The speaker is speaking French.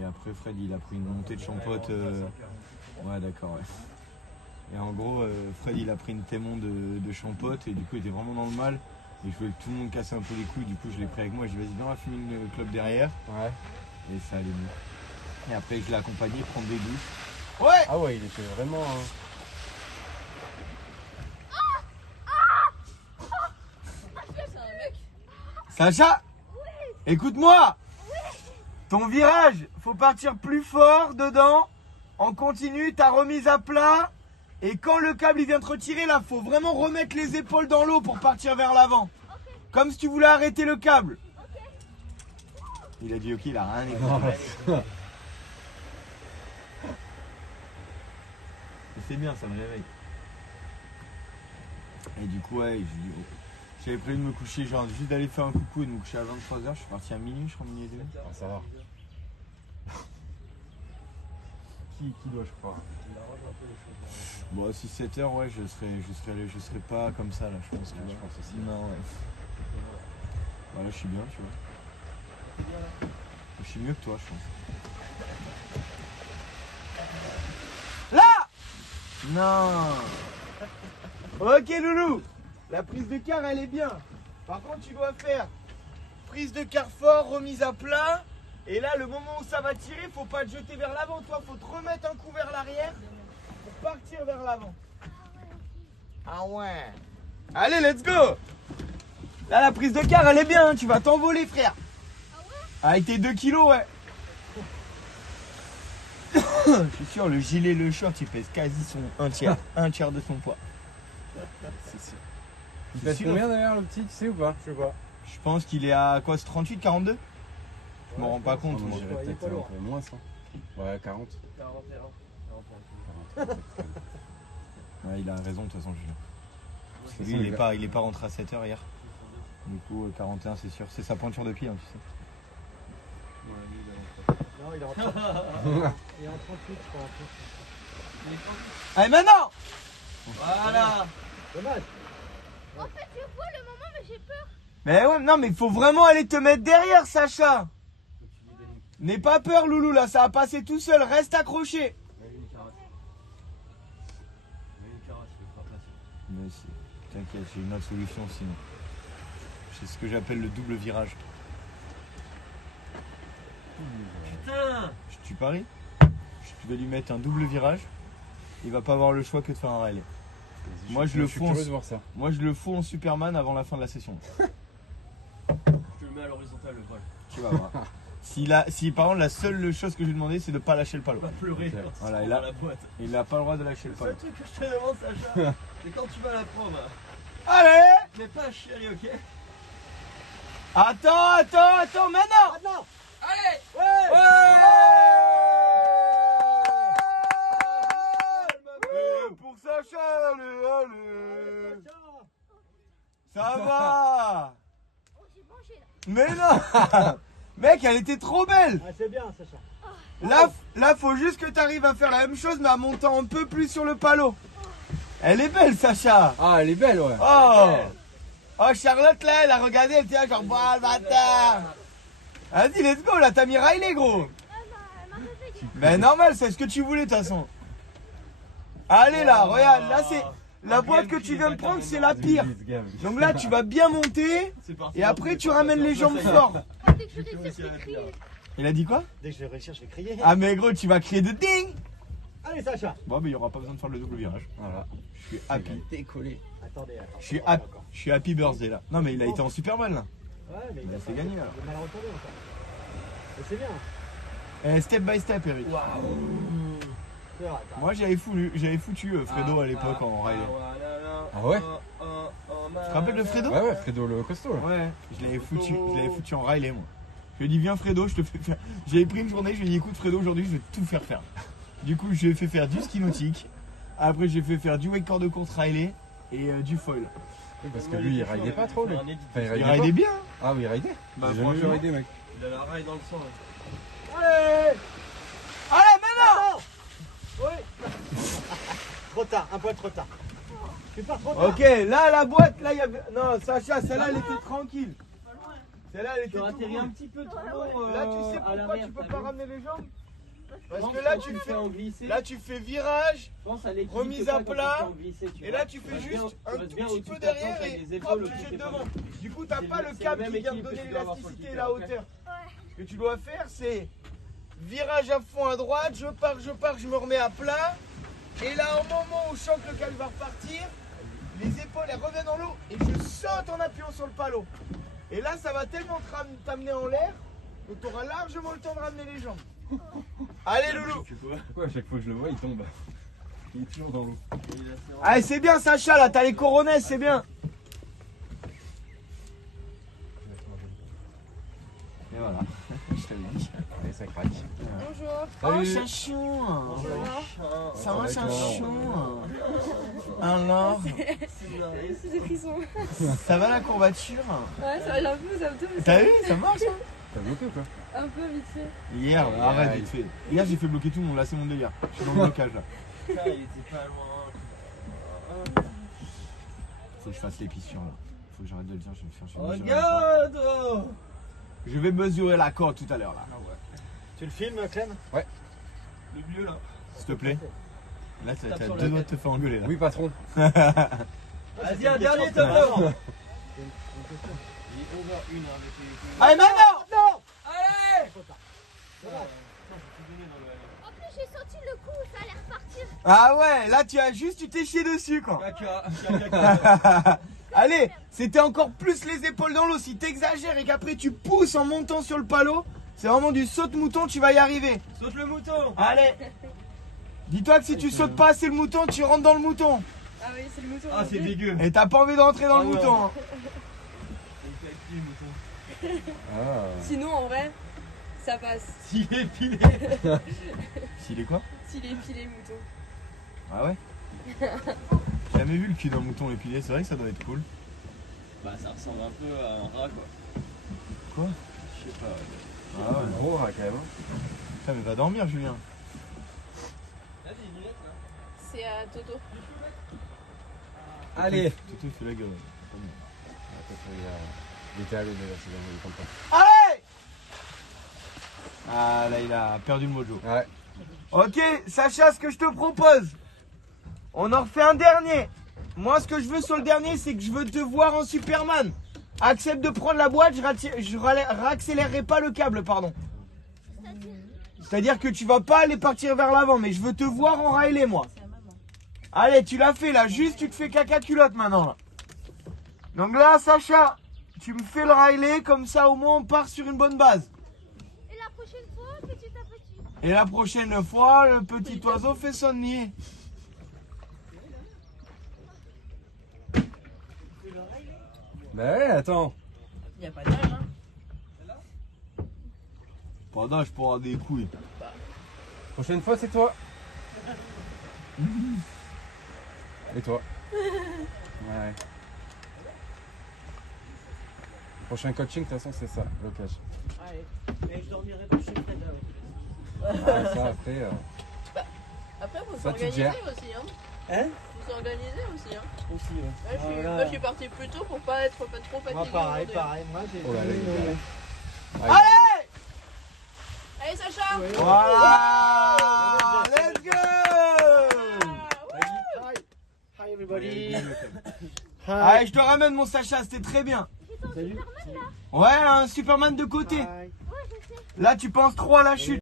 Et après Fred il a pris une montée de champote. Ouais d'accord ouais. Et en gros Fred il a pris une témon de champote et du coup il était vraiment dans le mal. Et je voulais que tout le monde casse un peu les couilles, du coup je l'ai pris avec moi, je lui ai dit vas-y viens on va fumer une clope derrière. Ouais. Et ça allait mieux. Et après je l'ai accompagné prendre des douches. Ouais. Ah ouais il était vraiment... Sacha, écoute-moi. Ton virage, faut partir plus fort dedans. En continu, ta remise à plat. Et quand le câble il vient te retirer, là, faut vraiment remettre les épaules dans l'eau pour partir vers l'avant. Okay. Comme si tu voulais arrêter le câble. Okay. Il a dit ok, il a rien écouté. C'est bien, ça me réveille. Et du coup, ouais, j'avais prévu de me coucher, genre juste d'aller faire un coucou et de me coucher à 23h. Je suis parti à minuit, je crois, minuit et demi. Ah, ça va. Qui doit, je crois. Bon, si 7h, ouais, je serais pas comme ça là, je pense. Ouais, je pense aussi. Non, ouais. Voilà, je suis bien, tu vois. Je suis mieux que toi, je pense. Là! Non! Ok, loulou! La prise de quart, elle est bien. Par contre, tu dois faire prise de quart fort, remise à plat. Et là, le moment où ça va tirer, faut pas te jeter vers l'avant. Toi, faut te remettre un coup vers l'arrière pour partir vers l'avant. Ah ouais. Allez, let's go. Là, la prise de quart, elle est bien. Hein. Tu vas t'envoler, frère. Avec tes 2 kilos, ouais. Je suis sûr, le gilet, le short, il pèse quasi un tiers de son poids. C'est sûr. Il pèse combien d'ailleurs le petit, tu sais ou pas? Je sais pas. Je pense qu'il est à quoi, 38, 42? Je m'en rends pas compte. Moi, j'irais peut-être un peu moins ça. Ouais, 40. 41. Ouais, il a raison de toute façon, Julien. Lui, il est pas rentré à 7h hier. Du coup, 41, c'est sûr. C'est sa pointure de pied, hein, tu sais. Non, il est en 38. Il est en 38, je crois. Allez, maintenant! Voilà! Dommage. En fait, je vois le moment, mais j'ai peur. Mais ouais, non, mais il faut vraiment aller te mettre derrière, Sacha! N'aie pas peur, Loulou, là, ça va passer tout seul. Reste accroché. Mais t'inquiète, j'ai une autre solution sinon. C'est ce que j'appelle le double virage. Putain! Tu paries? Je vais lui mettre un double virage. Il va pas avoir le choix que de faire un relais. Moi je le fous en Superman avant la fin de la session. Je le mets à l'horizontale le vol. Tu vas voir. Si par contre la seule chose que je lui ai demandé c'est de pas lâcher le palo. Il va pleurer quand voilà, tu vas à la boîte. Il n'a pas le droit de lâcher le Le palo. seul truc que je te demande, Sacha, c'est quand tu vas la prendre. Allez! Mais pas chérie, ok? Attends, maintenant! Maintenant! Allez! Ouais! Et pour Sacha, allez! Ça va! Oh, j'ai mangé là. Mais non! Mec, elle était trop belle! Ah, c'est bien, Sacha. Là, faut juste que tu arrives à faire la même chose, mais en montant un peu plus sur le palo. Elle est belle, Sacha! Ah, elle est belle, ouais. Oh, Charlotte, là, elle a regardé, elle était là, genre, bah, le bâtard! Vas-y, let's go, là, t'as mis Riley, gros! Elle m'a réveillé. Mais normal, c'est ce que tu voulais, de toute façon. Allez, là, regarde, là, c'est. La boîte que tu viens de prendre, c'est la pire. Donc là, tu vas bien monter, et après, tu ramènes les jambes fort. Dès que je réussis, je vais crier. Il a dit quoi? Dès que je vais réussir, je vais crier. Ah, mais gros, tu vas crier de ding! Allez, Sacha. Bon, mais il n'y aura pas besoin de faire le double virage. Voilà. Je suis happy. Décollé. Attendez. Je suis happy birthday, là. Non, mais il a été en Superman, là. Ouais, mais Il a fait gagner, là. Il a mal retourné encore. Mais c'est bien. Step by step, Eric. Moi, j'avais foutu Fredo à l'époque en Riley. Ah ouais? Tu te rappelles de Fredo? Ouais, Fredo le costaud là. Ouais, je l'avais foutu en Riley, moi. Je lui ai dit, viens Fredo, je te fais faire. J'avais pris une journée, je lui ai dit, écoute Fredo, aujourd'hui, je vais tout faire faire. Du coup, je lui ai fait faire du ski nautique. Après, j'ai fait faire du wakeboard de course Riley et du foil. Oui, parce que lui, il raidait pas trop, lui. Enfin, Il raidait bien. Ah oui, il raidait. Bah, J'ai jamais vu franchement. raider, mec. Il a la raille dans le sang. Allez! Allez, maintenant! Oui. Trop tard, un poil trop tard. Tu pars trop tard. Ok, là, la boîte, là, il y avait. Non, Sacha, celle-là, elle était tranquille. Celle-là, elle était Tu tout atterris un cool. petit peu trop Là, tu sais à pourquoi l'arrière, tu peux t'as pas vu? ramener les jambes? Parce Pense que là, quand tu fais, en glisser. là, tu fais virage, Pense à l'équilibre remise que à t'as quand plat, tu fais en glissé, tu et vois. là, tu Tu fais restes juste bien- un tu tout restes bien petit au-dessus peu de ta derrière planche avec et les hop, épaules tu au-dessus jettes de tes devant. pantalons. Du coup, t'as C'est pas le- le c'est câble le même qui vient te équilibre donner que tu dois avoir sur le l'élasticité et kicker, la ok. hauteur. Ce que tu dois faire, c'est virage à fond à droite, je pars, je me remets à plat. Et là, au moment où je sens que le câble va repartir, les épaules elles reviennent en l'eau et je saute en appuyant sur le palot. Et là, ça va tellement t'amener en l'air que tu auras largement le temps de ramener les jambes. Allez, Loulou. Pourquoi à chaque fois que je le vois, il tombe? Il est toujours dans l'eau. Allez, c'est bien, Sacha, là, t'as les coronets, c'est bien. Et voilà, je t'avais dit. Allez, ça craque. Bonjour. Oh, Salut. chachon. Ça va, va, chachon. Alors, C'est des frissons. ça va la courbature? Ouais, ça va un peu aux abdos, mais T'as vu, ça marche hein? T'as bloqué ou quoi? un peu vite fait. Hier, Ouais, arrête ouais. vite fait. Hier, j'ai fait bloquer tout le monde, là, c'est mon délire. Je suis dans le blocage, là. Putain, il était pas loin. Faut que je fasse l'épition, là. Faut que j'arrête de le dire, je vais faire chez Regarde oh. Je vais mesurer la corde tout à l'heure, là. Tu le filmes, Clem? Ouais. Le vieux là. S'il te plaît. Là, t'as Tape sur deux la doigts de tête. te faire engueuler, là. Oui, patron. Vas-y, un dernier top 1. Il est 11h01 avec les. Allez, maintenant! Non! En plus, j'ai senti le coup, ça allait repartir. Ah ouais, là, tu t'es chié dessus, quoi. Allez, c'était encore plus les épaules dans l'eau. Si t'exagères et qu'après tu pousses en montant sur le palot, c'est vraiment du saute-mouton, tu vas y arriver. Saute le mouton. Allez. Dis-toi que si tu sautes pas assez le mouton, tu rentres dans le mouton. Ah oui, c'est le mouton. Ah, c'est dégueu. Et t'as pas envie de rentrer dans le Ah non. mouton. Hein. Il fait qui, le mouton? Ah. Sinon, en vrai, ça passe. S'il est pilé. S'il est quoi? S'il est épilé, le mouton. Ah ouais. J'ai jamais vu le cul d'un mouton épilé, c'est vrai que ça doit être cool. Bah, ça ressemble un peu à un rat, quoi. Quoi? Je sais pas. Ouais. Ah ouais. Un gros rat quand même. Hein. Putain, mais va dormir, Julien. Là, des lunettes là. C'est à Toto. Allez. Tout fait la gueule. Il était à l'eau déjà, c'est bon, il est content. Allez! Ah là, il a perdu le mojo. Ouais. Ok, Sacha, ce que je te propose, on en refait un dernier. Moi, ce que je veux sur le dernier, c'est que je veux te voir en Superman. Accepte de prendre la boîte, je réaccélérerai pas le câble, pardon. C'est-à-dire que tu vas pas aller partir vers l'avant, mais je veux te voir en Riley, moi. Allez, tu l'as fait là, juste tu te fais caca culotte maintenant. Là. Donc là, Sacha, tu me fais le Riley, comme ça au moins on part sur une bonne base. Et la prochaine fois, petit à petit. Et la prochaine fois, le petit oiseau fait son nid. Bah ouais, attends. Il n'y a pas d'âge, hein. Pas d'âge pour avoir des couilles. Prochaine fois, c'est toi. Et toi. Ouais. Prochain coaching, de toute façon, c'est ça, blocage. Allez. Mais je dormirai pas chez Fred là. Ah, ça, après. Après, faut Ça, tu s'organiser gères. aussi, hein. Hein? Faut s'organiser aussi, hein. Aussi, ouais. Là, moi, je suis parti plus tôt pour pas être pas trop fatigué. Moi, pareil, aujourd'hui. pareil. Moi, j'ai. Oh là là, il est Allez! Allez, Sacha. Voilà! Let's go! Hi everybody. Allez, je te ramène mon Sacha, c'était très bien. Salut. Ouais, un Superman de côté. Bye. Là, tu penses trop à la chute.